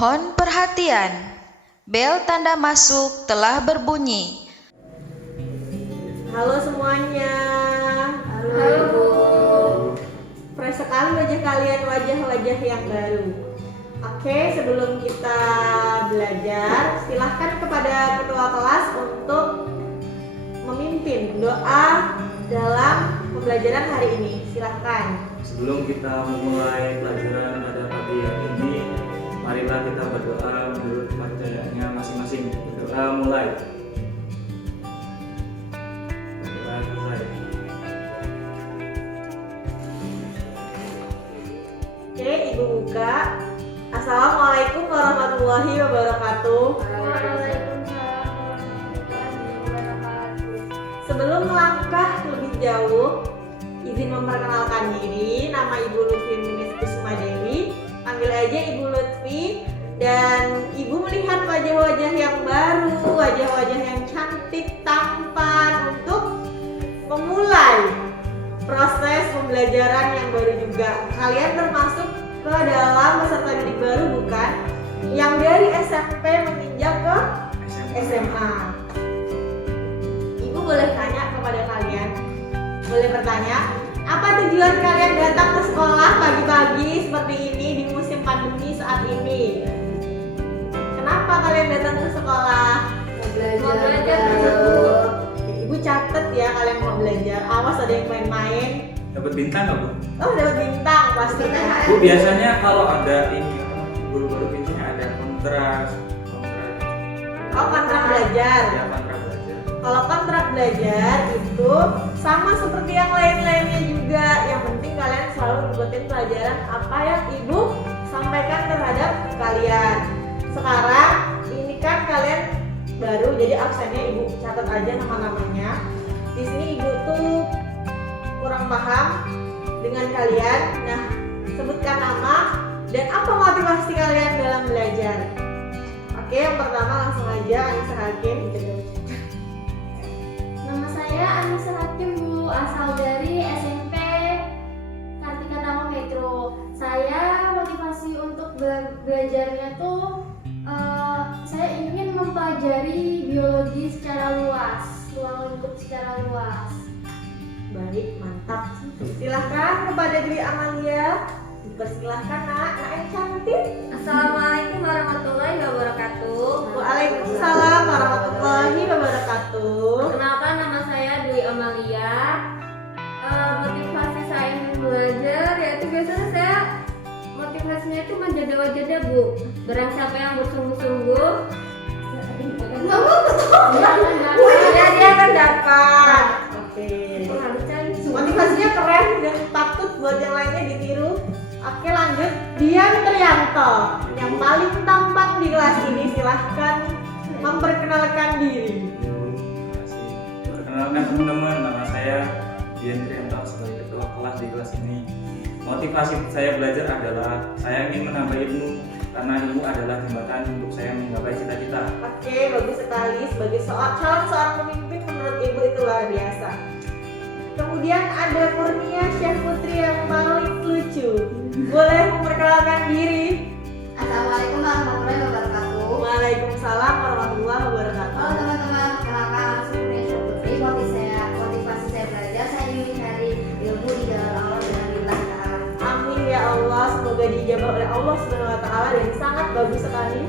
Mohon perhatian, bel tanda masuk telah berbunyi. Halo semuanya. Halo Bu. Fresh sekali wajah kalian, wajah-wajah yang baru. Oke, sebelum kita belajar, silahkan kepada ketua kelas untuk memimpin doa dalam pembelajaran hari ini. Silahkan. Sebelum kita memulai pelajaran pada pagi hari ini, marilah kita berdoa menurut kepercayaannya masing-masing. Berdoa mulai. Berdoa mulai. Oke, Ibu buka. Assalamualaikum warahmatullahi wabarakatuh. Sebelum melangkah lebih jauh, izin memperkenalkan diri. Nama Ibu Lutfi Minis Kusuma Dewi. Panggil aja Ibu Lutfi. Dan Ibu melihat wajah-wajah yang baru, wajah-wajah yang cantik, tampan untuk memulai proses pembelajaran yang baru juga. Kalian termasuk ke dalam peserta didik baru bukan? Yang dari SMP menginjak ke SMA. Ibu boleh tanya kepada kalian? Boleh bertanya? Apa tujuan kalian datang ke sekolah pagi-pagi seperti ini di musim pandemi saat ini? Kenapa kalian datang ke sekolah? Mau belajar. Oke, Ibu catet ya kalian mau belajar. Awas ada yang main-main. Dapat bintang nggak Bu? Oh, dapat bintang pastinya. Bu, biasanya kalau ada ini guru-guru pintunya ada kontrak. Oh, kontrak belajar. Ya, kontrak belajar. Kalau kontrak belajar itu sama seperti yang lain-lainnya juga. Yang penting kalian selalu ngikutin pelajaran apa yang Ibu sampaikan terhadap kalian. Sekarang ini kan kalian baru, jadi absennya Ibu catat aja nama-namanya. Di sini Ibu tuh kurang paham dengan kalian. Nah, sebutkan nama dan apa motivasi kalian dalam belajar. Oke, yang pertama langsung aja Anissa Hakim. Nama saya Anissa Hakim Bu, asal dari SMP Kartika Tama Metro. Saya motivasi untuk belajarnya tuh saya ingin mempelajari biologi secara luas, ruang lingkup secara luas. Baik, mantap. Silahkan kepada Dwi Amalia. Dipersilahkan nak yang cantik. Assalamualaikum warahmatullahi wabarakatuh. Waalaikumsalam warahmatullahi wabarakatuh. Kenalkan, nama saya Dwi Amalia. Motivasi saya ingin belajar yaitu biasanya saya motivasinya itu menjadi Bu. Barang siapa yang bersungguh-sungguh, dia akan dapat. Oke. Harus cari Motivasinya keren dan patut buat yang lainnya ditiru. Oke, lanjut. Dian Trianto, yang paling tampan di kelas ini. Silahkan memperkenalkan diri. Perkenalkan teman-teman, nama saya Dian Trianto sebagai ketua kelas di kelas ini. Motivasi saya belajar adalah saya ingin menambah ilmu karena ilmu adalah jembatan untuk saya menggapai cita-cita. Oke, bagus sekali. Sebagai calon seorang pemimpin menurut Ibu itu luar biasa. Kemudian ada Kurnia Syekh Putri yang paling lucu. Boleh memperkenalkan diri? Assalamualaikum warahmatullahi wabarakatuh. Waalaikumsalam warahmatullahi wabarakatuh. Halo teman-teman, kenalkan saya Kurnia Putri. Motivasi saya belajar, saya ingin mencari ilmu di jalan Allah dengan lillahi ta'ala. Amin ya Allah, semoga dijabah oleh Allah Subhanahu wa taala dan sangat bagus sekali.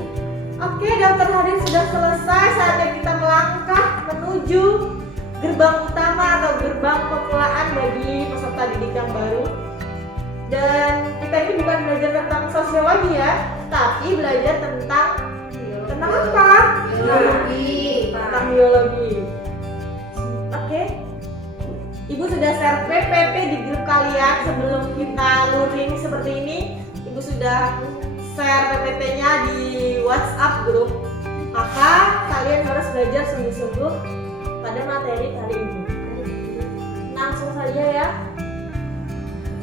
Oke, daftar hadir sudah selesai. Saatnya kita melangkah menuju gerbang utama atau gerbang pemulaan bagi peserta didik yang baru. Dan kita ini bukan belajar tentang sosiologi ya, tapi belajar tentang apa? Biologi. Tentang biologi. Oke. Ibu sudah share PPT di grup kalian sebelum kita luring seperti ini. Ibu sudah share PPT-nya di WhatsApp grup. Maka kalian harus belajar sungguh-sungguh pada materi hari ini. Langsung saja ya.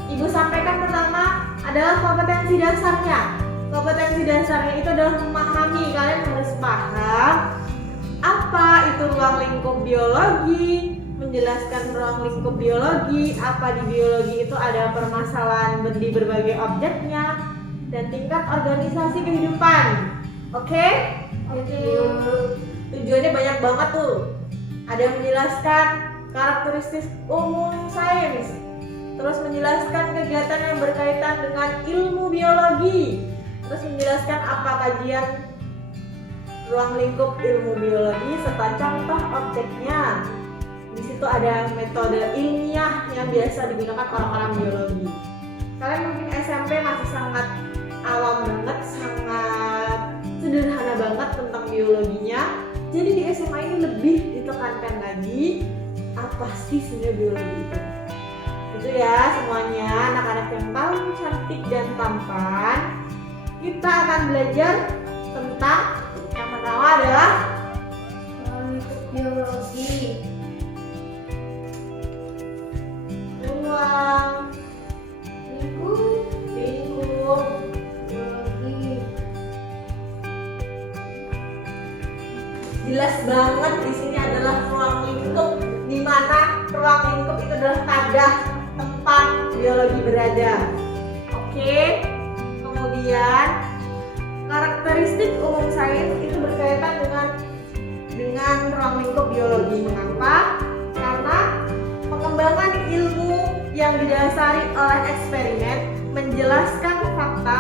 Ibu sampaikan pertama adalah kompetensi dasarnya. Kompetensi dasarnya itu adalah memahami. Kalian harus paham apa itu ruang lingkup biologi, menjelaskan ruang lingkup biologi, apa di biologi itu ada permasalahan di berbagai objeknya, dan tingkat organisasi kehidupan. Oke? Oke. Tujuannya banyak banget tuh. Ada yang menjelaskan karakteristik umum sains, terus menjelaskan kegiatan yang berkaitan dengan ilmu biologi, terus menjelaskan apa kajian ruang lingkup ilmu biologi serta contoh objeknya. Di situ ada metode ilmiah yang biasa digunakan orang-orang biologi. Kalian mungkin SMP masih sangat awam banget, sangat sederhana banget tentang biologinya. Jadi di SMA ini lebih ditekankan lagi apa sih sebenarnya biologi itu. Itu ya semuanya anak-anak yang paling cantik dan tampan. Kita akan belajar tentang yang pertama adalah Biologi. ruang Lingkup. lingkup. Biologi. Jelas banget di sini adalah ruang lingkup, di mana ruang lingkup itu adalah wadah tempat biologi berada. Oke. Kemudian karakteristik umum sains itu berkaitan dengan ruang lingkup biologi. Mengapa? Karena pengembangan ilmu yang didasari oleh eksperimen menjelaskan fakta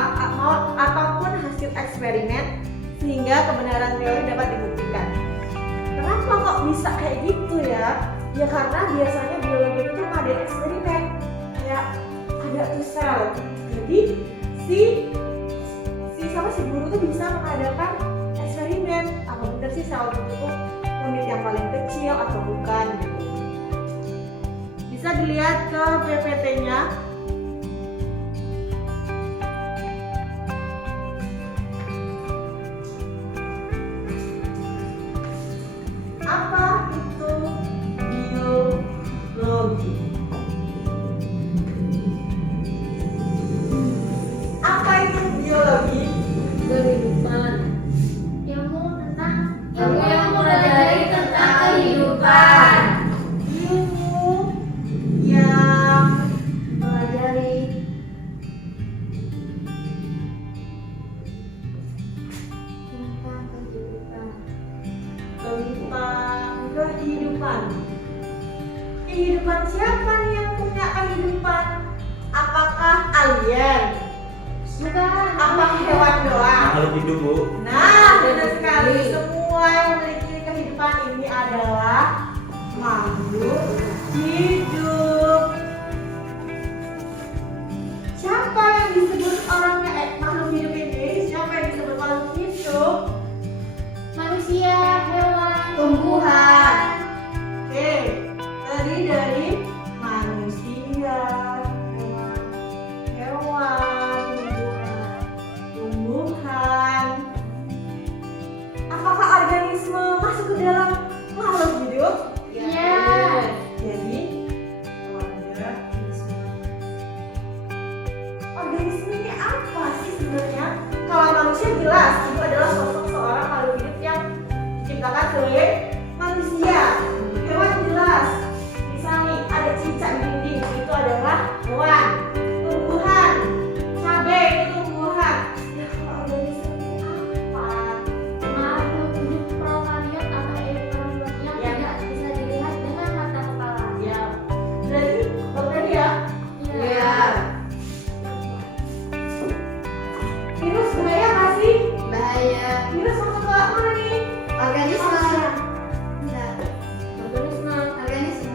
ataupun hasil eksperimen sehingga kebenaran teori dapat dibuktikan. Kenapa kok bisa kayak gitu ya? Ya karena biasanya biologi itu ada eksperimen, kayak ada tuh sel. Jadi si guru tuh bisa mengadakan eksperimen apa benar sih sel itu unit yang paling kecil atau bukan gitu. Bisa dilihat ke PPT-nya. Apa itu biologi? Apa itu biologi? Kehidupan. Ilmu tentang Ilmu yang mempelajari tentang kehidupan. Ilmu yang mempelajari tentang kehidupan. tentang kehidupan. Kehidupan siapa nih yang punya kehidupan? Apakah alien? Bukan. Apa hewan doang? Makhluk hidup, Bu. Nah, benar sekali. Semua yang memiliki kehidupan ini adalah makhluk hidup. Siapa yang disebut orangnya makhluk hidup ini? Siapa yang disebut makhluk hidup? Manusia, hewan, Tumbuhan. Oke, terdiri dari manusia, hewan, tumbuhan. Apakah organisme masuk ke dalam makhluk hidup? Iya. Jadi organisme ini apa sih sebenarnya? Kalau manusia jelas itu adalah sosok seorang makhluk hidup yang diciptakan oleh manusia. Hewan jelas, misalnya ada cicak di dinding, itu adalah hewan. Tumbuhan, cabai itu tumbuhan. Ya kalau organisme ini apa? Makhluk hidup prokariot atau eukariot yang Ya. tidak bisa dilihat dengan mata kepala. Ya, berarti bakteri ya. Iya. Virus bahaya nggak sih? Bahaya. Virus masuk ke mana nih? Organisme. Manusia. Enggak. Organisme. Organisme.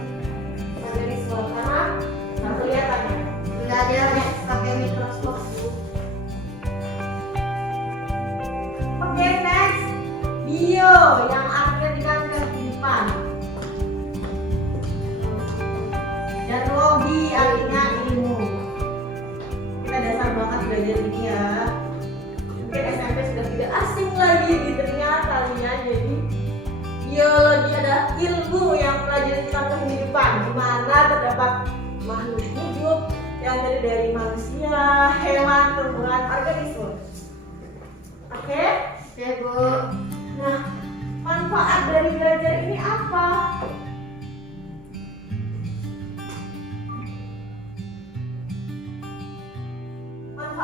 Organisme karena nggak kelihatan ya. Enggak ada pakai mikroskop. Oke, next. Bio yang artinya dengan kehidupan. Dan logi artinya ilmu. Kita dasar banget belajar ini ya. Mungkin SMP sudah tidak asing lagi di telinga kalian. Jadi biologi adalah ilmu yang mempelajari tentang kehidupan, di mana terdapat makhluk hidup yang terdiri dari manusia, hewan, tumbuhan, organisme. Oke? Oke, Bu. Nah, manfaat dari belajar ini apa?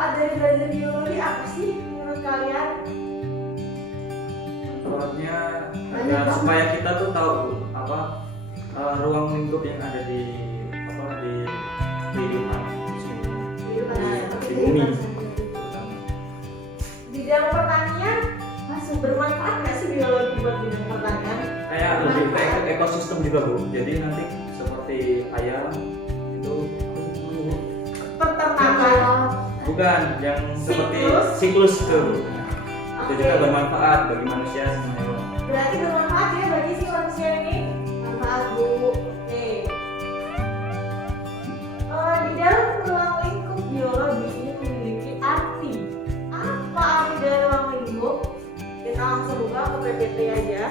manfaat dari belajar biologi apa sih menurut kalian? Manfaatnya ada supaya kita tuh tahu Bu, ruang lingkup yang ada di kehidupan di bumi. Di dalam pertanian masih bermanfaat nggak sih biologi buat di dalam pertanian? Kayak lebih ke ekosistem juga Bu. Jadi nanti seperti ayam itu Peternakan. bukan yang seperti Siklus. siklus tuh. Itu juga bermanfaat bagi manusia sama hewan. Berarti bermanfaat ya bagi si manusia ini. Manfaat Bu. Nih. Di dalam ruang lingkup biologi ini memiliki arti. Apa arti dari ruang lingkup? Kita langsung buka ke PPT aja.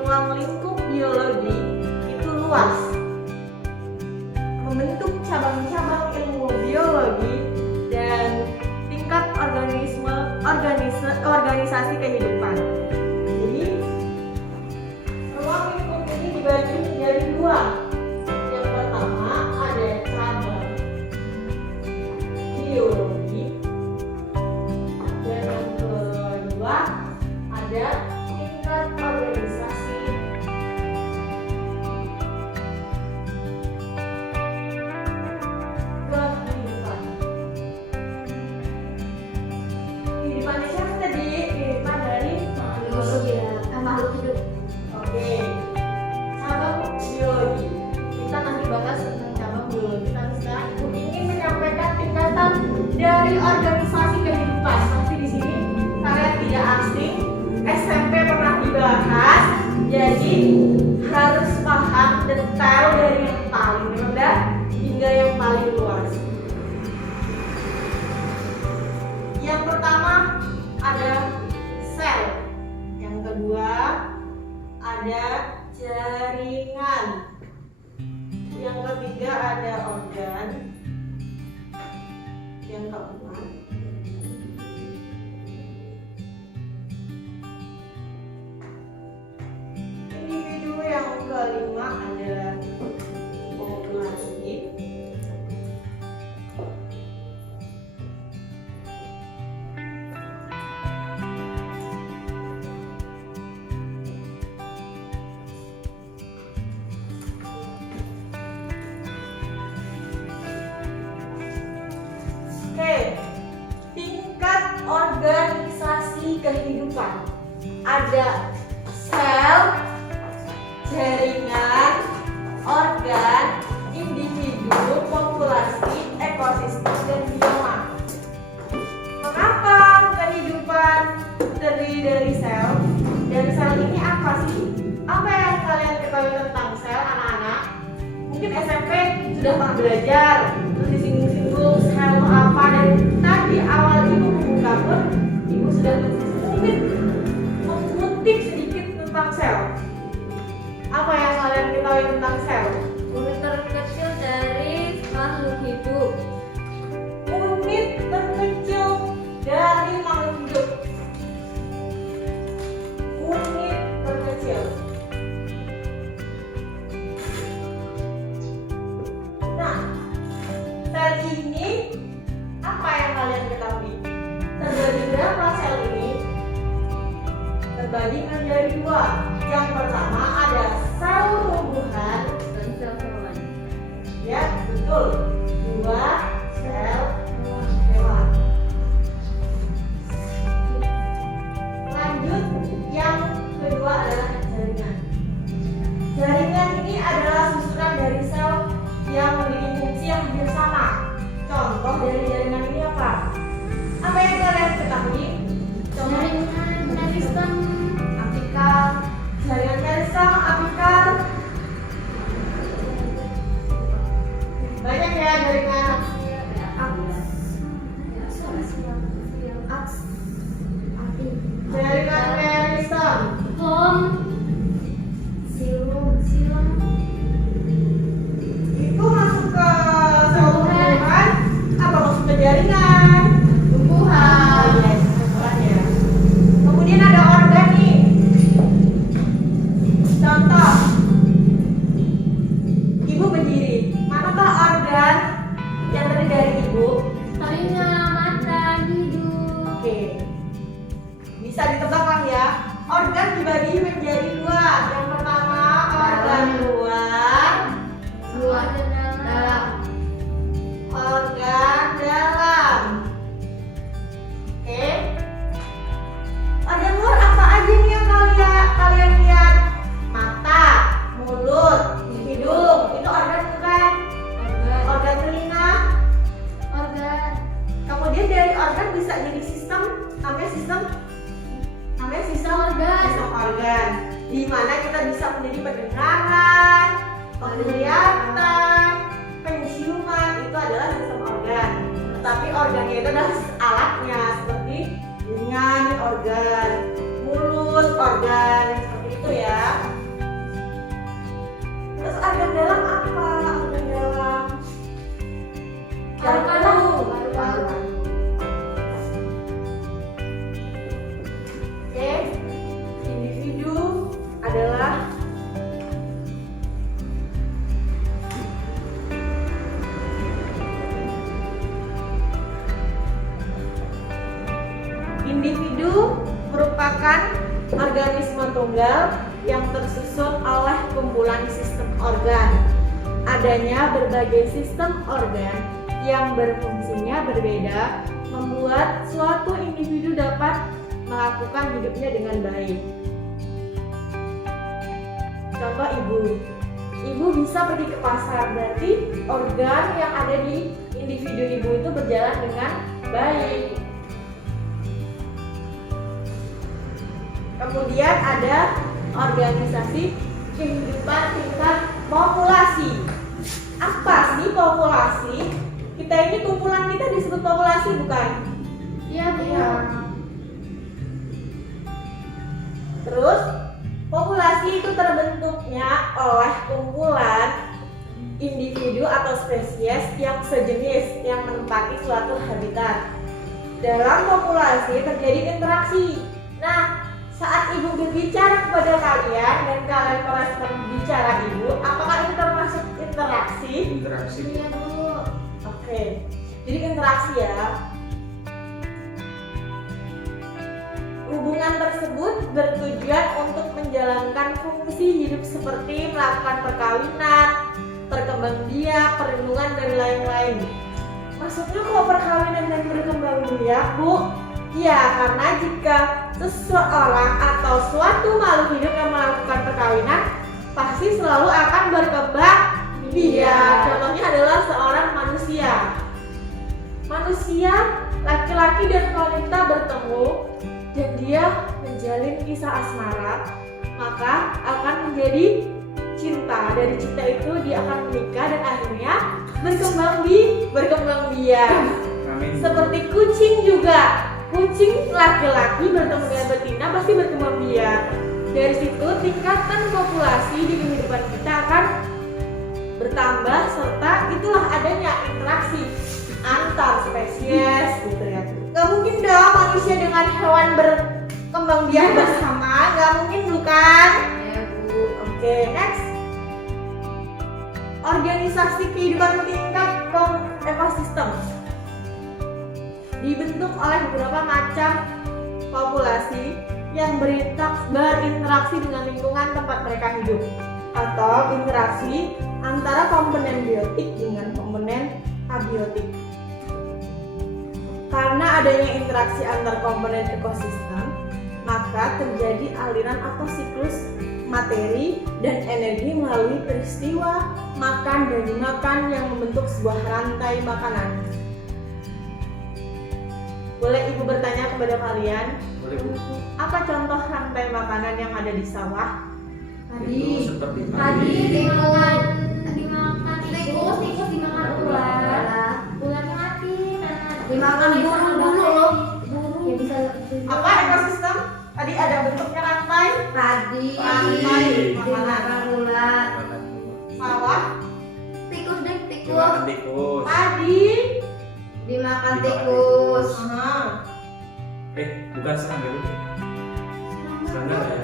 Ruang lingkup biologi itu luas, membentuk cabang-cabang ilmu biologi dan tingkat organisasi kehidupan. Jadi ruang lingkup ini dibagi menjadi dua. Yang pertama ada cabang biologi dan yang kedua ada tingkat organisasi kehidupan. Kehidupannya siapa tadi? Kehidupan dari Biologi ya, makhluk hidup. Oke, cabang biologi. Kita nanti bahas tentang cabang biologi. Tapi sekarang Ibu ingin menyampaikan tingkatan dari organisasi kehidupan. Pasti di sini kalian tidak asing. SMP pernah dibahas. Jadi harus paham detail dari yang paling rendah hingga yang paling luas. Yang pertama ada sel. Yang kedua ada jaringan. Yang ketiga ada organ. Yang keempat individu. Yang kelima adalah populasi. Oke, tingkat organisasi kehidupan. Ada sel, jaringan, organ, individu, populasi, ekosistem, dan bioma. Mengapa kehidupan terdiri dari sel? Dan sel ini apa sih? Apa yang kalian ketahui tentang sel, anak-anak? Mungkin SMP sudah pernah belajar, terus disinggung-singgung sel itu apa, dan tadi awal Ibu membuka pun Ibu sudah mengutip sedikit tentang sel. Apa yang kalian ketahui tentang sel? Unit terkecil dari makhluk hidup. Unit terkecil dari makhluk hidup. Unit terkecil. Nah, sel ini apa yang kalian ketahui? Terbagi berapa sel ini? Terbagi menjadi dua. Yang pertama ada sel tumbuhan. Dan sel hewan. Ya, betul. Dua sel hewan. Lanjut, yang kedua adalah jaringan. Jaringan ini adalah susunan dari sel yang memiliki fungsi yang hampir sama. Contoh dari jaringan ini apa? Apa yang kalian ketahui? Contoh Jaringan meristem apikal, jaringan meristem, apikal. Banyak ya jaringan di mana kita bisa menjadi pendengaran, penglihatan, penciuman, itu adalah sistem organ. Tetapi organnya itu adalah alatnya, seperti telinga organ, mulut organ, seperti itu ya. Terus organ dalam apa? Organ dalam Paru-paru. Oke, individu adalah individu merupakan organisme tunggal yang tersusun oleh kumpulan sistem organ. Adanya berbagai sistem organ yang berfungsinya berbeda membuat suatu individu dapat melakukan hidupnya dengan baik. Contoh ibu. Ibu bisa pergi ke pasar, berarti organ yang ada di individu ibu itu berjalan dengan baik. Kemudian ada organisasi kehidupan tingkat populasi. Apa sih populasi? Kita ini kumpulan kita disebut populasi bukan? Iya, Bu. Terus populasi itu terbentuknya oleh kumpulan individu atau spesies yang sejenis yang menempati suatu habitat. Dalam populasi terjadi interaksi. Nah, saat ibu berbicara kepada kalian dan kalian merespon bicara ibu, apakah ini termasuk interaksi? Interaksi. Iya, Bu. Oke, jadi interaksi ya. Hubungan tersebut bertujuan untuk menjalankan fungsi hidup seperti melakukan perkawinan, perkembangbiak, perlindungan, dan lain-lain. Maksudnya kok perkawinan dan berkembangbiak, Bu? Ya, karena jika seseorang atau suatu makhluk hidup yang melakukan perkawinan pasti selalu akan berkembang biak. Contohnya adalah seorang manusia. Manusia, laki-laki dan wanita bertemu dan dia menjalin kisah asmara, maka akan menjadi cinta. Dari cinta itu dia akan menikah dan akhirnya berkembang biak. Amin. Seperti kucing juga. Kucing laki-laki bertemu dengan betina pasti berkembang biak. Dari situ tingkatan populasi di kehidupan kita akan bertambah serta itulah adanya interaksi antar spesies gitu ya. Gak mungkin dong manusia dengan hewan berkembang biak bersama, gak mungkin bukan? Ya, Bu. Oke, next. Organisasi kehidupan tingkat ekosistem dibentuk oleh beberapa macam populasi yang berinteraksi dengan lingkungan tempat mereka hidup atau interaksi antara komponen biotik dengan komponen abiotik. Karena adanya interaksi antar komponen ekosistem, maka terjadi aliran atau siklus materi dan energi melalui peristiwa makan dan dimakan yang membentuk sebuah rantai makanan. Boleh Ibu bertanya kepada kalian, Boleh, Bu. apa contoh rantai makanan yang ada di sawah? Itu seperti Tadi dimakan Tikus. tikus dimakan ular. Ularnya mati karena Dimakan burung dulu loh. Burung ya bisa. Apa ekosistem? Tadi ada bentuknya rantai, Tadi rantai dimakan makanan. ular. Sawah, Tikus deh, tikus. Dimakan tikus. padi, Dimakan tikus. Bukan serangga itu. Serangga ya?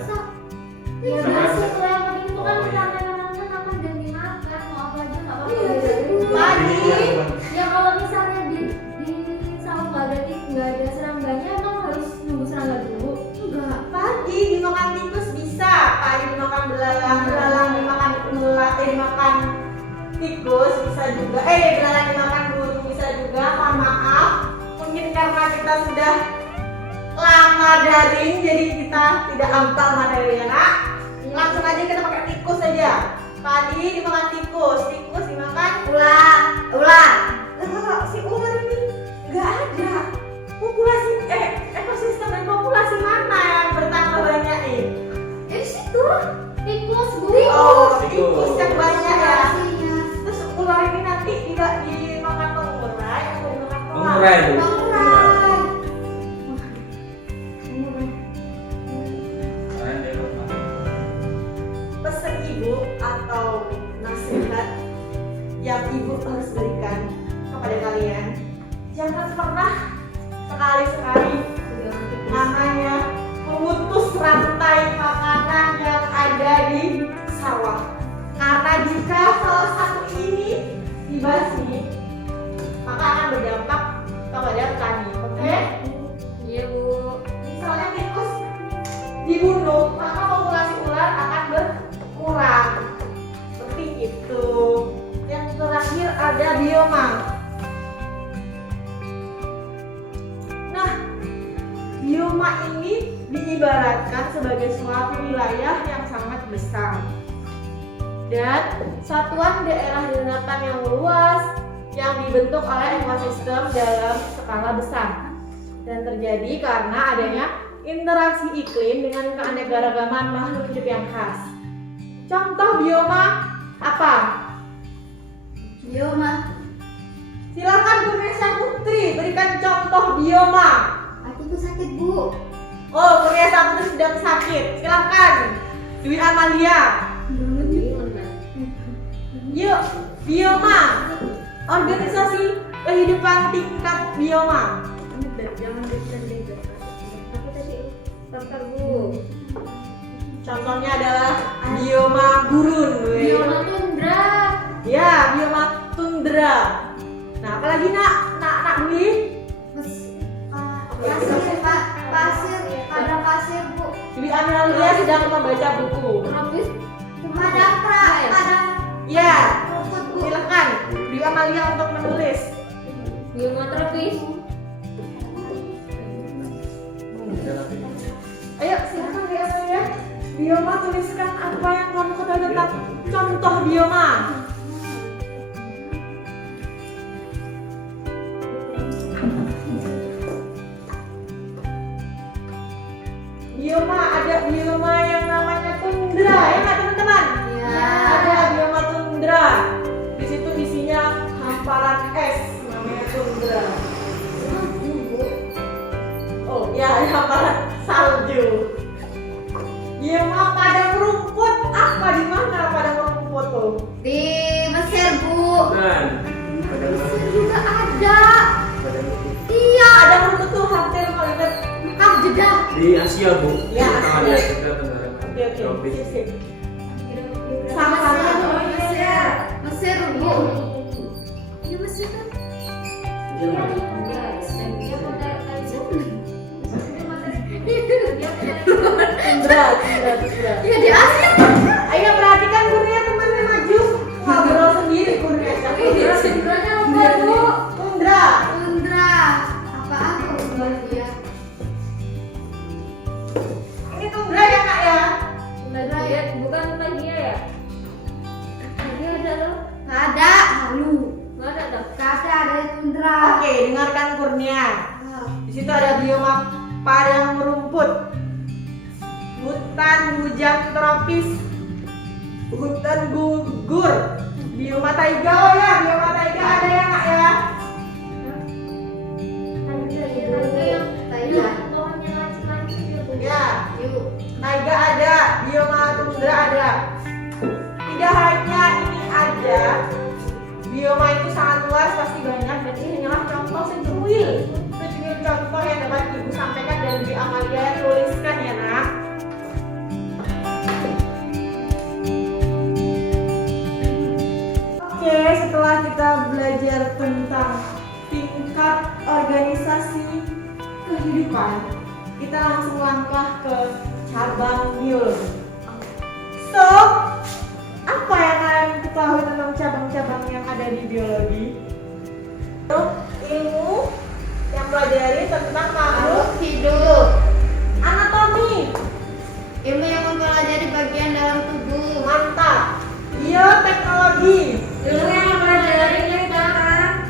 Ya Sama biasa aja. tuh yang penting itu kan Oh, iya. rantai-rantai makan dan dimakan mau apa aja nggak apa-apa. Iya, Beda-beda. padi, Ya kalau misalnya di sawah nggak ada serangganya emang harus nunggu serangga dulu. enggak, padi dimakan tikus bisa, padi dimakan belalang, belalang dimakan ular, dimakan tikus bisa juga, belalang dimakan burung bisa juga. Mohon maaf, mungkin karena kita sudah lama daring jadi kita tidak hafal materinya, Nak. Langsung aja kita pakai tikus aja. Padi dimakan tikus, tikus dimakan Ular. Ular. Kalau si ular ini nggak ada. Populasi ekosistem dan populasi mana yang bertambah banyak nih? Di situ Tikus, Bu. Oh, Tikus. tikus yang banyak ya. Isinya. Terus ular ini nanti tidak dimakan pengurai atau dimakan ular? Pengurai Bu. Pengurai. Keren deh, Pak. Pesan ibu atau nasihat yang ibu harus berikan kepada kalian, jangan pernah sekali-sekali namanya memutus rantai makanan yang ada di sawah, karena jika salah satu ini dibasmi maka akan berdampak kepada petani. Oke? Iya, Bu. Misalnya tikus dibunuh, maka populasi ular akan berkurang. Seperti itu. Yang terakhir ada bioma. Nah, bioma ini diibaratkan sebagai suatu wilayah yang sangat besar dan satuan daerah daratan yang luas yang dibentuk oleh ekosistem dalam skala besar dan terjadi karena adanya interaksi iklim dengan keanekaragaman makhluk hidup yang khas. Contoh bioma apa? Bioma. Silakan Bu Nesa Putri berikan contoh bioma. Aku tuh sakit, Bu. Oh, Bu Nesa Putri sedang sakit. Silakan Dwi Amalia. Yuk, bioma. Organisasi kehidupan tingkat bioma. Jangan dikasih. Aku tadi daftar, Bu. Contohnya adalah bioma gurun. weh. Bioma tundra. Ya, bioma tundra. Nah, apalagi nak Dwi? Pasir, Pak. Pasir. Padang pasir, Bu. Dwi Amalia sedang membaca buku. Tropis. Padang padang Ya, rumput, Bu. silakan Dwi Amalia untuk menulis. Bioma tropis. Ayo, silakan Dwi Amalia. Bioma, tuliskan apa yang kamu ketahui tentang contoh bioma. Bioma, ada bioma yang namanya tundra, ya nggak teman-teman? Ya. Ada bioma tundra. Di situ isinya hamparan es, namanya tundra. Oh, ya hamparan salju. Bioma padang rumput, apa di mana padang rumput tuh? Di Mesir, Bu. Bukan. Juga ada. Iya, padang rumput tuh hampir melihat Jeddah. Di Asia Bu. Ya, Tengah Asia. Asia Tenggara. Oke, Tropis. sip. Sama-sama. Mesir. Mesir, Bu. Iya, Mesir kan. Tundra. Iya, di Asia. Ayo perhatikan Kurnia, temannya maju. Ngobrol sendiri Kurnia. Tundranya apa, Bu? Tundra. Tundra. Apa aku dia? Ini tundra ya Kak ya? Tundra bukan Tagia ya? Tagia ada loh. Nggak ada. Halu. Nggak ada dah. Nggak ada dari tundra. Oke, dengarkan Kurnia. Ah. Di situ ada bioma padang rumput, hutan hujan tropis, hutan gugur, bioma taiga. Oh ya, bioma taiga ada ya Kak ya? Tagia yang Taiga. pohonnya lancip-lancip ya, Bu. Ya, Yuk. taiga ada, bioma tundra ada. Tidak hanya ini ada, bioma itu sangat luas, pasti banyak. Dan ini hanyalah contoh secuil contoh yang dapat Ibu sampaikan dan Dwi Amalia tuliskan ya nak. Oke, setelah kita belajar tentang tingkat organisasi kehidupan, kita langsung langkah ke cabang biologi. So, apa yang kalian ketahui tentang cabang-cabang yang ada di biologi? Ilmu yang pelajari tentang makhluk Hidup. anatomi. Ilmu yang mempelajari bagian dalam tubuh. Mantap. Bioteknologi. Ilmu yang mempelajari tentang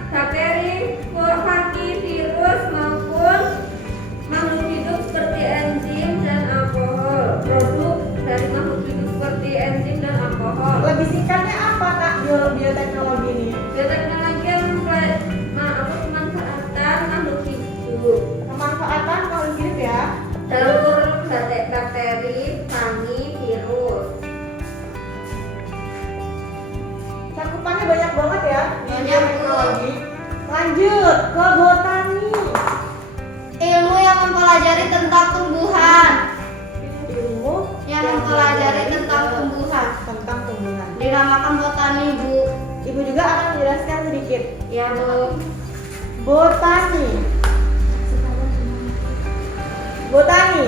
bakteri, fungi, virus maupun makhluk hidup seperti enzim dan alkohol, produk dari makhluk hidup. Lebih singkatnya apa nak bioteknologi ini? Bioteknologi memanfaatkan makhluk hidup Pemanfaatan makhluk hidup ya. dalam kurung bakteri, fungi, virus. Cakupannya banyak banget ya di Banyak, bioteknologi. Lanjut ke botani. Ilmu yang mempelajari tentang tumbuhan. Ilmu Yang mempelajari tentang tumbuhan. tentang tumbuhan. Dinamakan botani, Bu. Ibu juga akan menjelaskan sedikit. Ya, Bu. Botani. Botani.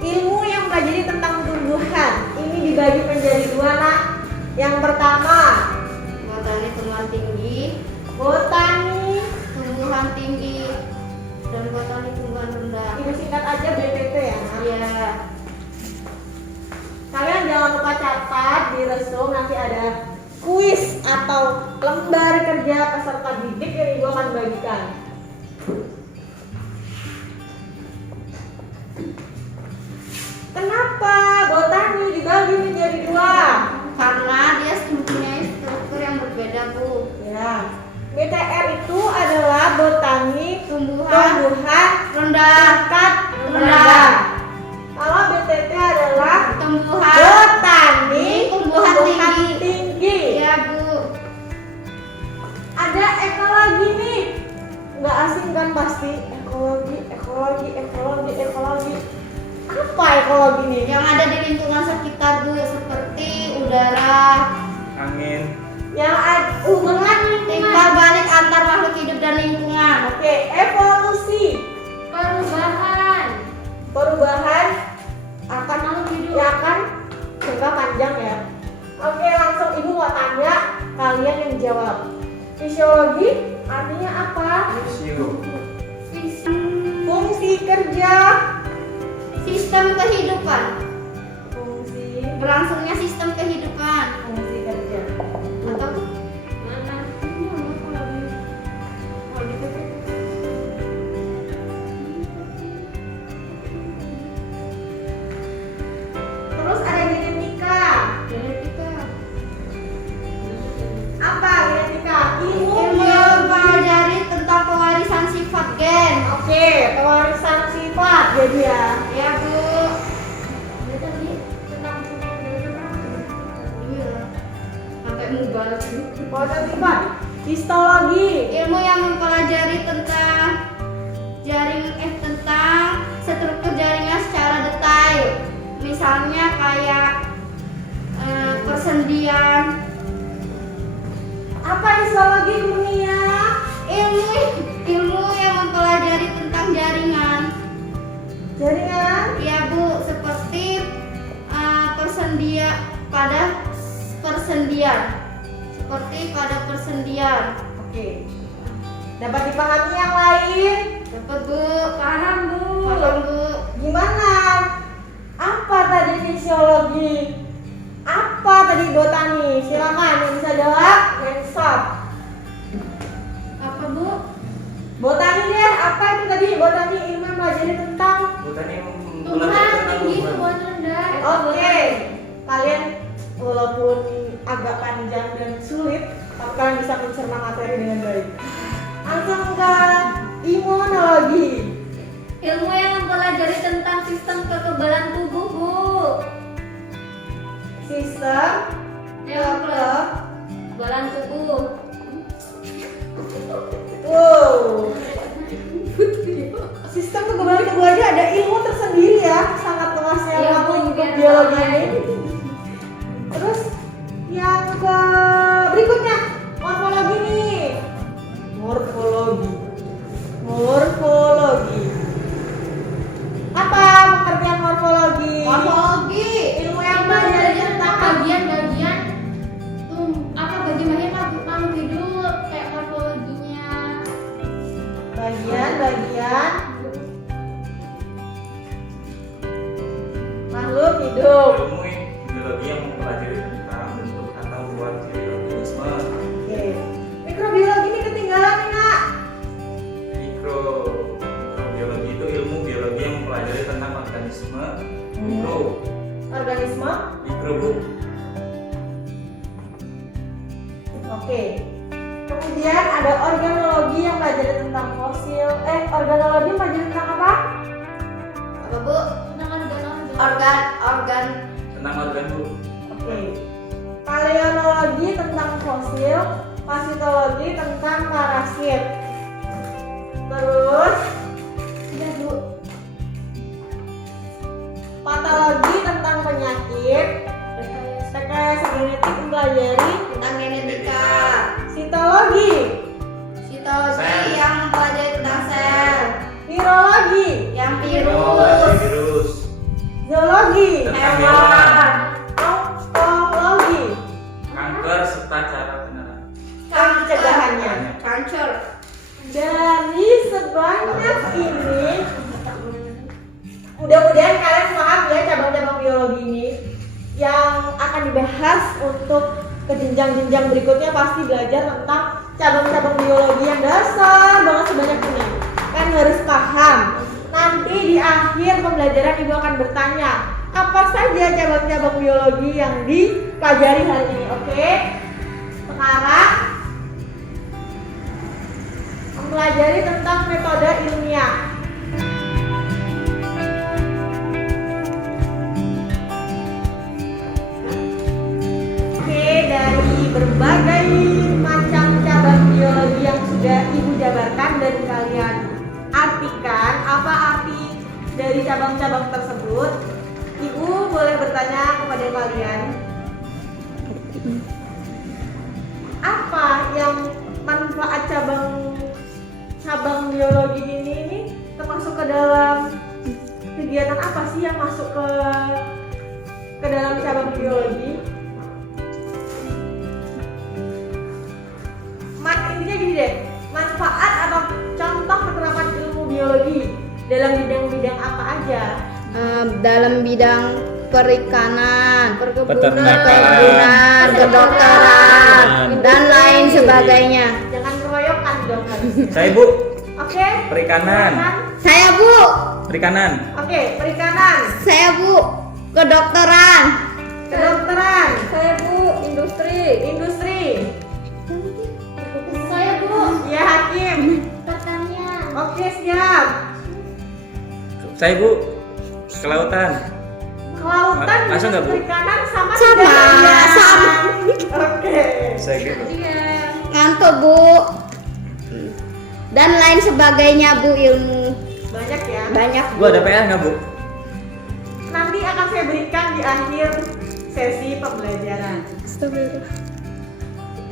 Ilmu yang mempelajari tentang tumbuhan. Ini dibagi menjadi dua nak. Yang pertama, Botani tumbuhan tinggi, botani. tumbuhan tinggi, dan botani tumbuhan rendah. Ibu singkat aja BTT ya. Nak. Iya. Kalian jangan lupa catat di resume, nanti ada kuis atau lembar kerja peserta didik yang ibu akan bagikan. Kenapa botani dibagi menjadi dua? Karena dia mempunyai struktur yang berbeda, Bu. Ya, BTR itu adalah botani Tumbuhan rendah tingkat rendah. Kalau BTT adalah tumbuhan botani tumbuhan tinggi. ya, Bu. Ada ekologi nih, nggak asing kan pasti. Ekologi. Apa ekologi nih? Yang ada di lingkungan sekitar, Bu, seperti udara, Angin. Yang ada hubungan timbal balik antar makhluk hidup dan lingkungan. Oke, evolusi. Perubahan akan jangka panjang ya. Oke, langsung ibu mau tanya, kalian yang jawab. Fisiologi artinya apa? Fisio. Fungsi kerja. Sistem kehidupan, Fungsi berlangsungnya sistem kehidupan. kerja. Atau Terus ada genetika. Apa genetika? ilmu yang mempelajari tentang pewarisan sifat gen. Oke, pewarisan sifat jadi ya. Ya, Bu. Iya. Sampai mubal. Pewarisan sifat. Histologi. Ilmu yang mempelajari tentang tentang struktur jaringan secara detail. Misalnya kayak persendian. Apa histologi dunia? Ilmu yang mempelajari tentang jaringan. Jaringan. Ya, Bu, seperti pada persendian. Oke. Dapat dipahami yang lain? Dapat, Bu. Paham, Bu. Paham, Bu. Gimana? Apa tadi fisiologi? Apa tadi botani? Silakan yang bisa jawab, hands up. Apa, Bu? Botani deh, apa itu tadi? Botani ilmu yang mempelajari tentang. Botani Tumbuhan tinggi, tumbuhan rendah. Oke, kalian walaupun agak panjang dan sulit, tapi kalian bisa mencerna materi dengan baik. Langsung ke imunologi. Ilmu yang mempelajari tentang sistem kekebalan tubuh, Bu. Sistem Kekebalan tubuh. Wow. Sistem kekebalan tubuh aja ada ilmu tersendiri ya, sangat luasnya Iya, kamu Bu, ikut biar biologi tahu. ini. Terus yang ke berikutnya morfologi nih. Morfologi. Apa pengertian morfologi? Morfologi. Ilmu yang belajar tentang bagian-bagian bagian-bagian makhluk hidup kayak morfologinya. bagian-bagian makhluk hidup. Ilmu biologi yang mempelajari tentang bentuk atau buat ciri organisme. Oke. Mikrobiologi ini ketinggalan nih, Nak. Mikrobiologi itu ilmu biologi yang mempelajari tentang organisme. Organisme Mikro. Oke. Kemudian ada organologi yang belajar tentang fosil. Organologi belajar tentang apa? Apa Bu? Organ. Tentang organ Bu. Oke. Paleontologi tentang fosil, parasitologi tentang parasit. Terus Iya Bu. patologi tentang penyakit, rekayasa genetik mempelajari Tentang genetika. sitologi, Sitologi yang mempelajari tentang sel. virologi, Yang Virus. virus. zoologi, Tentang Hewan. onkologi, Kanker serta cara pencegahannya. Cancer. Dari sebanyak ini, mudah-mudahan kalian paham ya cabang-cabang biologi ini. Yang akan dibahas untuk ke jenjang-jenjang berikutnya pasti belajar tentang cabang-cabang biologi yang dasar banget sebanyak ini. Kan harus paham. Nanti di akhir pembelajaran ibu akan bertanya apa saja cabang-cabang biologi yang dipelajari hari ini. Oke? Sekarang mempelajari tentang metode ilmiah. Oke, dari berbagai macam cabang biologi yang sudah ibu jabarkan dan kalian artikan apa arti dari cabang-cabang tersebut, ibu boleh bertanya kepada kalian apa yang manfaat cabang biologi ini termasuk ke dalam kegiatan apa sih yang masuk ke dalam cabang biologi? Intinya gini deh, manfaat atau contoh penerapan ilmu biologi dalam bidang-bidang apa aja? Dalam bidang perikanan, Peternakan. kedokteran, dan lain sebagainya. Jangan keroyokan dong. Saya Bu. Oke. Perikanan. Saya Bu. Perikanan. Oke, perikanan, Saya Bu. Kedokteran. kedokteran, Saya Bu, industri. industri, Saya Bu, ya hakim. pertanian. Oke, siap. Saya Bu. Kelautan. Kelautan Masa dan nggak, Bu? perikanan sama Sama, tidak ya? sama. Oke. Saya gitu. Iya. Ngantuk Bu. Dan lain sebagainya Bu, ilmu Banyak ya. banyak. Bu ada PR nggak Bu? Nanti akan saya berikan di akhir sesi pembelajaran.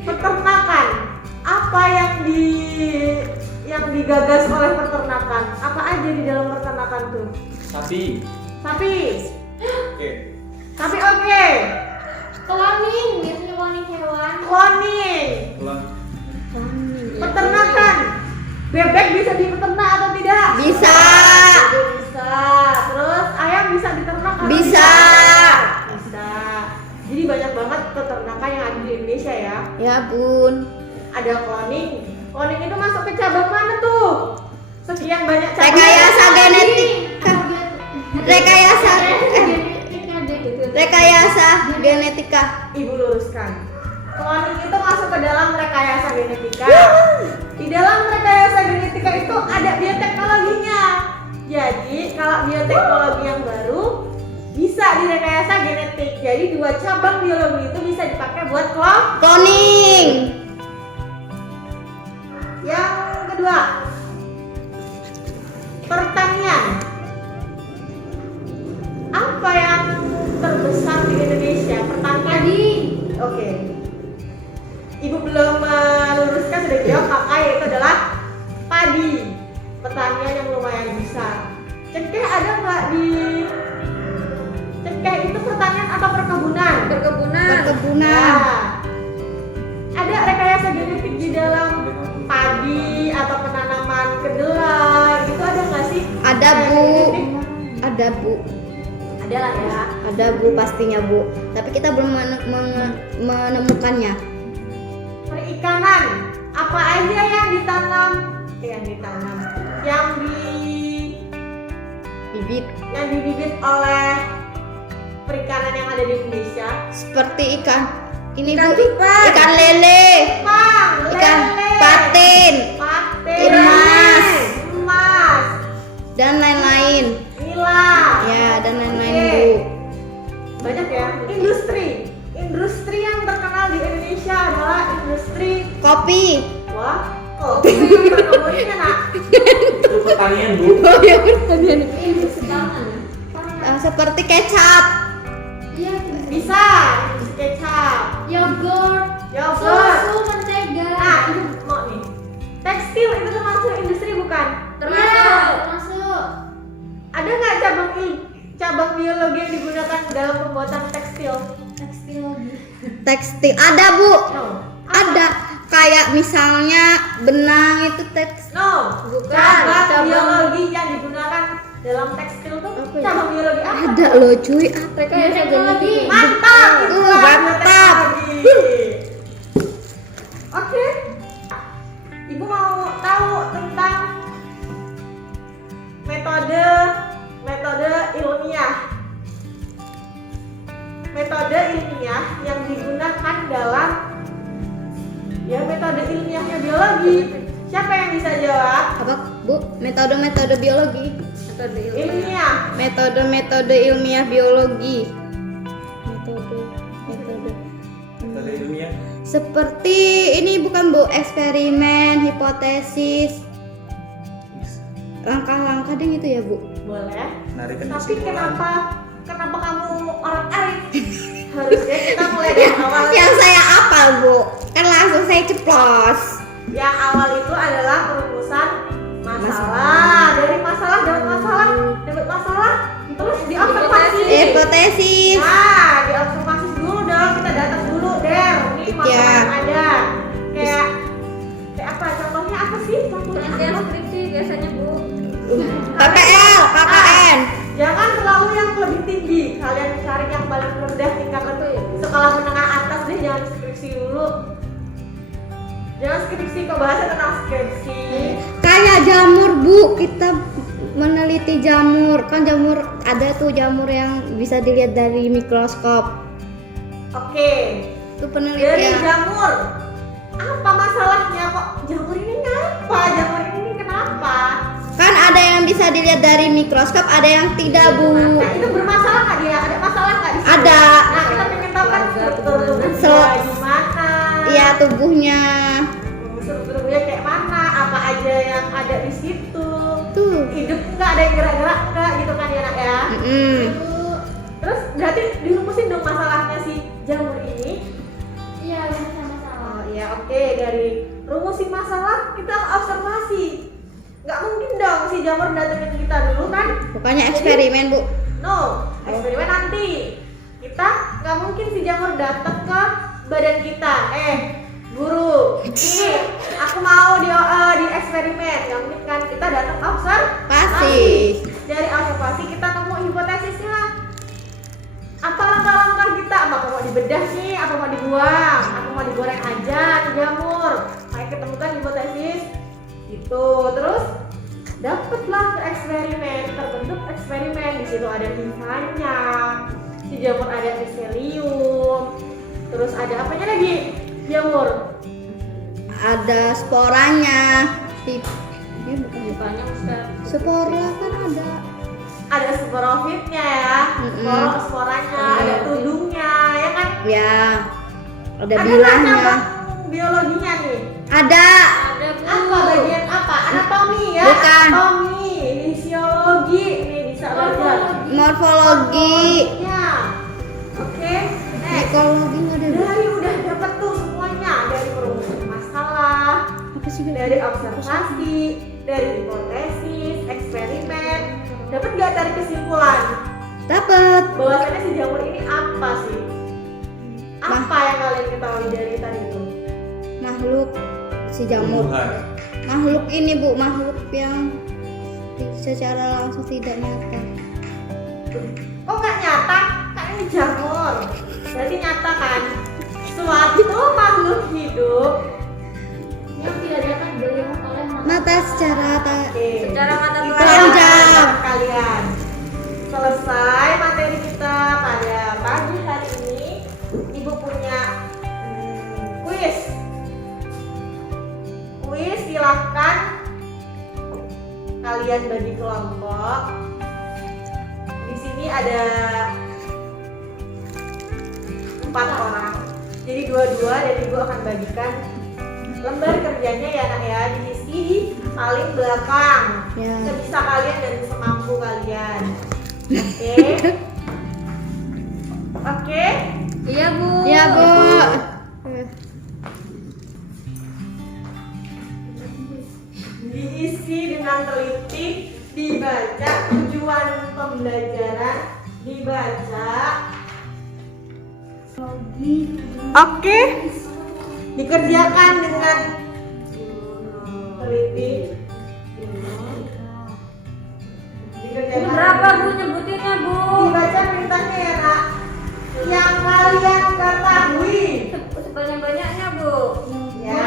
Peternakan. Apa yang digagas oleh peternakan? Apa aja di dalam peternakan tuh? Sapi. Sapi. Oke. Sapi oke. Cloning, biasanya cloning hewan. Cloning. Pulang. Peternakan. Bebek bisa dipeternak atau tidak? Bisa. Bisa. Terus ayam bisa diternak atau Bisa. tidak? Bisa. Jadi banyak banget peternakan yang ada di Indonesia ya. Ya Bun. Ada cloning. Cloning itu masuk ke cabang mana tuh? Sekian banyak cabang. Rekayasa genetik. Rekayasa genetika. Ibu luruskan. Cloning itu masuk ke dalam rekayasa genetika. Di dalam rekayasa genetika itu ada bioteknologinya. Jadi kalau bioteknologi yang baru bisa direkayasa genetik. Jadi dua cabang biologi itu bisa dipakai buat Cloning. Yang kedua, pertanian. Apa yang terbesar di Indonesia? Pertanian. Oke. Ibu belum meluruskan sudah jawab, maka itu adalah padi. Pertanian yang lumayan besar. Cengkeh ada nggak di? Cengkeh itu pertanian atau perkebunan? Perkebunan. Nah, ada rekayasa genetik di dalam padi atau penanaman kedelai itu ada nggak sih? Ada Rekayasa Bu. genetik? Ada Bu. Ada lah ya. Ada Bu pastinya Bu. Tapi kita belum menemukannya. Perikanan, apa aja yang ditanam? Bibit Yang dibibit oleh perikanan yang ada di Indonesia. seperti Ini Ikan Bu, cupang. ikan lele, Mang, ikan lele, patin, patin, emas. emas, dan lain-lain. nila. Ya, dan lain-lain Oke. Bu. Banyak ya. Industri yang terkenal di Indonesia adalah industri. Kopi. Wah, kopi berkebunnya nak. Itu pertanian, Bu. Oh ya pertanian. Ini sekarang Seperti kecap. iya Bisa, industri kecap, yogurt, yogurt. susu, mentega. Nah, itu mau nih. Tekstil itu termasuk industri bukan? Iya, termasuk. Ada nggak cabang biologi yang digunakan dalam pembuatan tekstil? Tekstil lagi. Tekstil ada Bu. No. Ada kayak misalnya benang itu teks. No. Bukan. Cabang biologi yang digunakan dalam tekstil tuh Apa ya? cabang biologi apa? Ada loh cuy. Apa Biotechnology. Mantap. Itulah Mantap. bioteknologi. Oke. Ibu mau tahu tentang metode ilmiah. Metode ilmiah yang digunakan dalam metode ilmiahnya biologi. Siapa yang bisa jawab? Apa Bu? Metode-metode biologi. Ilmiah. Metode ilmiah biologi. Metode ilmiah. Seperti ini bukan Bu, eksperimen, hipotesis, langkah-langkah deh gitu ya Bu. Boleh. Menarikan Tapi kesimpulan. kenapa kamu orang arif? Harusnya kita mulai dari awal. Yang saya apal Bu, kan langsung saya ceplos. Yang awal itu adalah perumusan masalah. Dari masalah dapat masalah, terus diobservasi. Hipotesis. Nah, diobservasi dulu dong. Kita data dulu deh. Ini masalah Ya. yang ada. Kayak apa? Contohnya apa sih? Contohnya apa? Skripsi biasanya Bu. KPL, KKN. Jangan selalu yang lebih tinggi. Kalian cari yang paling rendah tingkat sekolah menengah atas deh. Jangan skripsi dulu. Jangan skripsi, kok bahasa tentang skripsi. Kayak jamur Bu, kita meneliti jamur. Kan jamur ada tuh jamur yang bisa dilihat dari mikroskop. Oke. Itu Dari penelitian. jamur. Apa masalahnya kok jamur ini kenapa? Jamur ini kenapa? Kan ada yang bisa dilihat dari mikroskop, ada yang tidak Bu. Nah, itu bermasalah nggak dia? Ada masalah nggak di situ? Ada. Nah, kita pengen tahu kan struktur tubuhnya Sel- gimana? Iya tubuhnya. Struktur tubuhnya kayak mana? Apa aja yang ada di situ? Tuh. Hidup nggak, ada yang gerak-gerak nggak gitu kan ya nak ya? Mm-mm. Terus berarti dirumusin dong masalahnya si jamur ini. Iya, sama-sama. Oh iya, oke. Dari rumusin masalah kita observasi. Nggak mungkin dong si jamur datengin kita dulu kan? Bukannya eksperimen Bu. No, eksperimen nanti. Kita nggak mungkin si jamur datang ke badan kita. Guru, ini aku mau di eksperimen. Nggak mungkin kan? Kita datang observasi. Dari observasi kita nemu hipotesisnya. Apa langkah-langkah kita? Apa mau dibedah nih? Apa mau dibuang? Apa mau digoreng aja di jamur? Kayak ketemukan hipotesis itu. Terus dapatlah ke eksperimen, terbentuk eksperimen. Di situ ada hifanya, di jamur ada miselium. Terus ada apanya lagi? Jamur. Ada sporanya. Ini bukan Banyak Ustaz. spora kan ada. Ada sporofitnya ya, sporanya, ada tudungnya, ya kan? Ya. Ada Ada bilahnya. cabang biologinya nih. Ada. Ada Bu. Apa bagian apa? Anatomi ya? Bukan. Anatomi, fisiologi, ini bisa belajar. Morfologi. Ya. Oke. Next. Ekologi nggak ada Bu. Dari udah dapet tuh semuanya, dari perumusan masalah, Apa sih Bu? dari observasi, dari hipotesis, eksperimen. Dapat nggak dari kesimpulan? Dapat. Bahwasannya si jamur ini apa sih? Apa yang kalian ketahui dari tadi itu? Makhluk si jamur. Tumbuhan. Makhluk ini Bu, makhluk yang secara langsung tidak nyata. Kok nggak nyata? Kan ini jamur. Berarti nyata kan? Suatu makhluk hidup. yang tidak dapat dilihat oleh Mata secara Oke. secara mata telanjang. Kalian selesai materi kita pada pagi hari ini. Ibu punya kalian bagi kelompok. Di sini ada 4 orang. Jadi dua-dua dan ibu akan bagikan lembar kerjanya ya nak ya, diisi paling belakang. Ya. Sebisa kalian dan semampu kalian. Oke. Oke. Iya Bu. Ya, Bu. Diisi dengan teliti, dibaca tujuan pembelajaran, dibaca. Oke. Dikerjakan dengan teliti. Dikerjakan. Berapa Bu nyebutinnya Bu? Dibaca perintahnya ya nak. Yang kalian ketahui. Sebanyak-banyaknya Bu. Ya.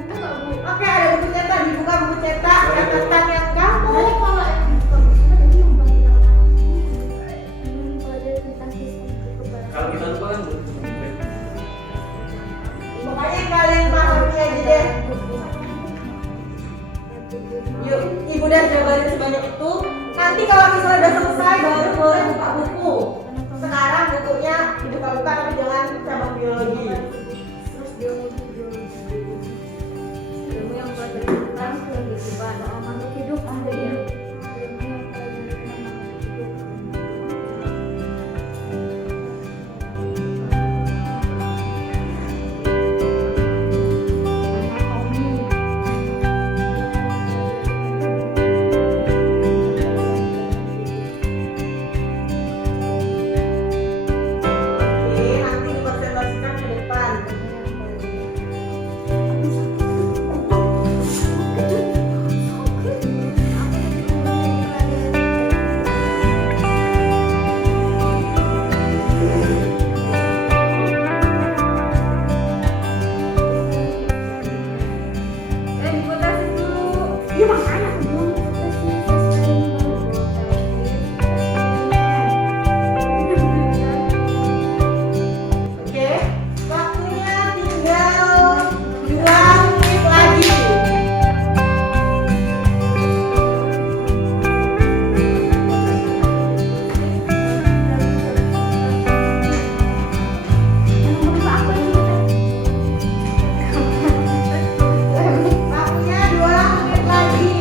Buku nggak Bu? Oke, ada buku cetak, dibuka buku cetak, catatan yang kamu. Jadi kalau yang buka buku tadi yang bagi pelajari tentang sistem kekebalan. Kalau kita lupa kan Pokoknya yang kalian pahami aja deh. Yuk, ibu dan jawabannya sebanyak itu. Nanti kalau misalnya udah selesai baru boleh buka buku. Sekarang bukunya dibuka-buka tapi jangan cabang biologi. Terus biologi. Ilmu yang belajar tentang kehidupan makhluk hidup ada ya. Ilmu yang belajar tentang makhluk hidup. Oke, nanti dipresentasikan ke depan. Hipotesis dulu. Iya makanya aku bilang. Oke, waktunya tinggal 2 menit lagi. Waktunya 2 menit lagi.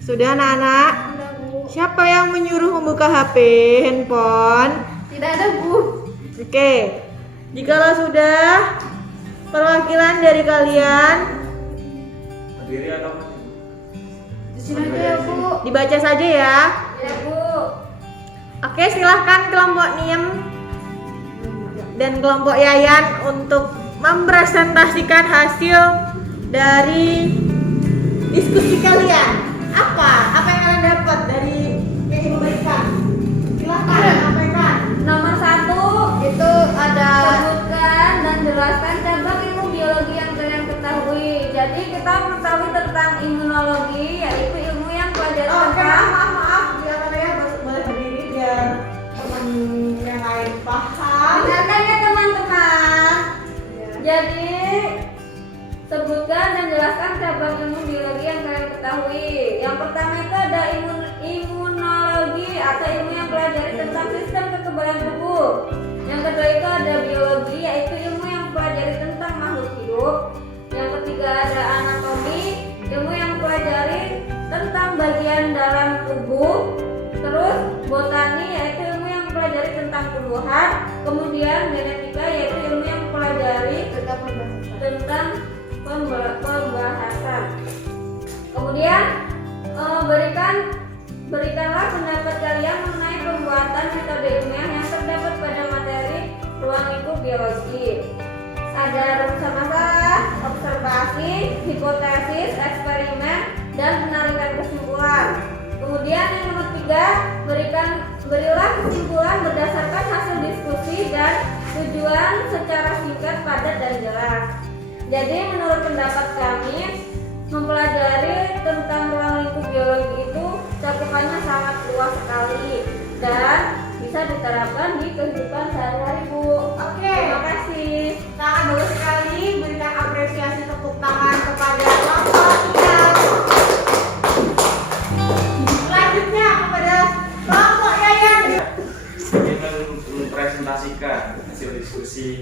Sudah anak-anak? Siapa yang menyuruh membuka HP, handphone? Tidak ada Bu. Oke, jikalau sudah, perwakilan dari kalian berdiri atau Di sini aja ya Bu. dibaca saja ya. Ya Bu. Oke, silahkan kelompok Niem dan kelompok Yayan untuk mempresentasikan hasil dari diskusi kalian. Apa yang kalian dapat dari yang ibu berikan? Silahkan sampaikan. Nomor 1 Itu ada sebutkan dan jelaskan cabang ilmu biologi yang kalian ketahui. Jadi kita mengetahui tentang imunologi, yaitu ilmu yang pelajari Oke, tentang maaf, jangan ya, boleh berdiri biar teman yang lain paham. dengarkan ya teman-teman. Jadi sebutkan dan jelaskan cabang ilmu biologi yang kalian ketahui. Yang pertama itu ada imunologi atau ilmu yang pelajari tentang sistem kekebalan tubuh. Yang kedua itu ada biologi, yaitu ilmu yang pelajari tentang makhluk hidup. Yang ketiga ada anatomi, ilmu yang pelajari tentang bagian dalam tubuh. Terus botani, yaitu ilmu yang pelajari tentang tumbuhan. Kemudian genetika, yaitu ilmu yang pelajari tentang pembahasan. Kemudian berikanlah pendapat kalian mengenai pembuatan metode ilmiah yang terdapat pada materi ruang lingkup biologi. Ada rumus masalah, observasi, hipotesis, eksperimen, dan penarikan kesimpulan. Kemudian yang nomor 3, berilah kesimpulan berdasarkan hasil diskusi dan tujuan secara singkat, padat, dan jelas. Jadi menurut pendapat kami, mempelajari tentang ruang lingkup biologi itu cakupannya sangat luas sekali dan bisa diterapkan di kehidupan sehari-hari Bu. Oke,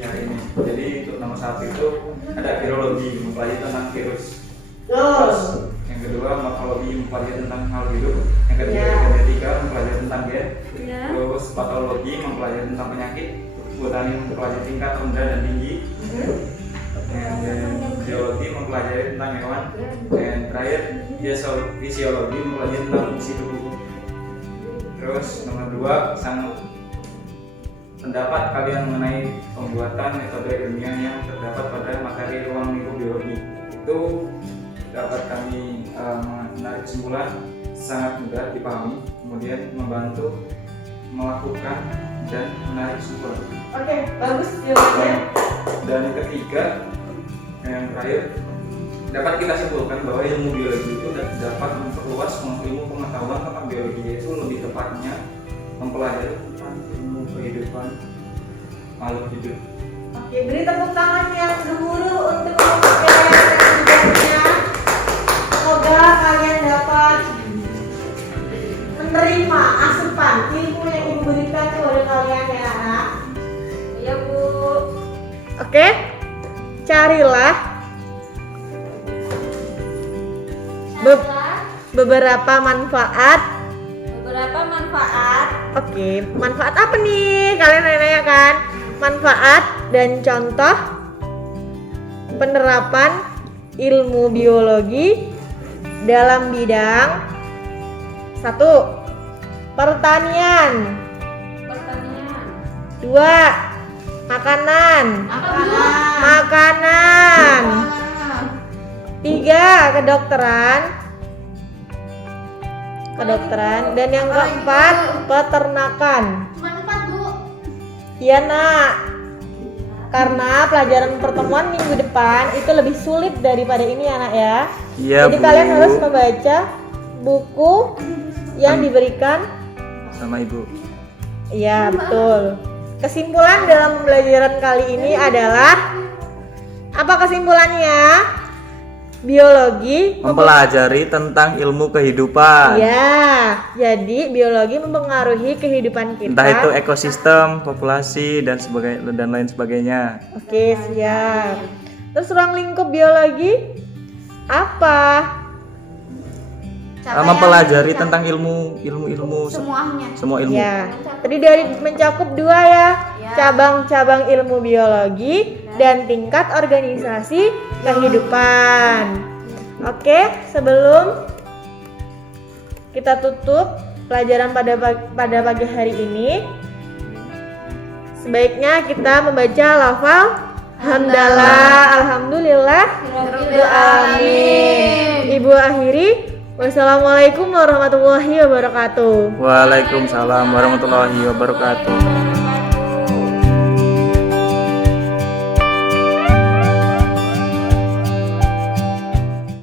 hari ini. Jadi untuk nomor 1 itu ada virologi, mempelajari tentang virus. Terus yang kedua morfologi, mempelajari tentang makhluk hidup. Yang ketiga genetika, mempelajari tentang gen. Terus patologi, mempelajari tentang penyakit. Botani, mempelajari tingkat rendah dan tinggi. Dan biologi, mempelajari tentang hewan. Dan terakhir fisiologi, mempelajari tentang fungsi tubuh. Terus nomor 2, pendapat kalian mengenai pembuatan metode ilmiah yang terdapat pada materi ruang lingkup biologi. Itu dapat kami menarik kesimpulan sangat mudah dipahami, kemudian membantu melakukan dan menarik kesimpulan. Oke, bagus jawabannya. Dan yang ketiga, yang terakhir, dapat kita simpulkan bahwa ilmu biologi itu dapat memperluas ilmu pengetahuan tentang biologi, yaitu lebih tepatnya mempelajari tentang ilmu kehidupan makhluk hidup. Oke, beri tepuk tangan yang gemuruh untuk kemudiannya. Semoga kalian dapat menerima asupan ilmu yang Ibu berikan kepada kalian ya anak. Iya Bu. Oke, carilah beberapa manfaat. Oke, manfaat apa nih? Kalian nanya kan? Manfaat dan contoh penerapan ilmu biologi dalam bidang 1. Pertanian. 2. Makanan. 3. Kedokteran. Dan yang keempat, peternakan. Cuma 4 Bu. Iya nak, karena pelajaran pertemuan minggu depan itu lebih sulit daripada ini ya nak ya. Iya, Jadi Bu. kalian harus membaca buku yang diberikan Sama Ibu. Iya betul. Kesimpulan dalam pembelajaran kali ini adalah apa kesimpulannya? Biologi Mempelajari tentang ilmu kehidupan. Ya, jadi biologi mempengaruhi kehidupan kita. Entah itu ekosistem, populasi dan lain sebagainya. Oke, siap. Terus ruang lingkup biologi apa? Mempelajari tentang ilmu semua ilmu. Ya, tadi dari mencakup 2 ya, cabang-cabang ilmu biologi dan tingkat organisasi kehidupan. Oke, sebelum kita tutup pelajaran pada pagi hari ini, sebaiknya kita membaca lafal hamdalah, alhamdulillah, amin. Ibu akhiri, wassalamualaikum warahmatullahi wabarakatuh. Waalaikumsalam warahmatullahi wabarakatuh.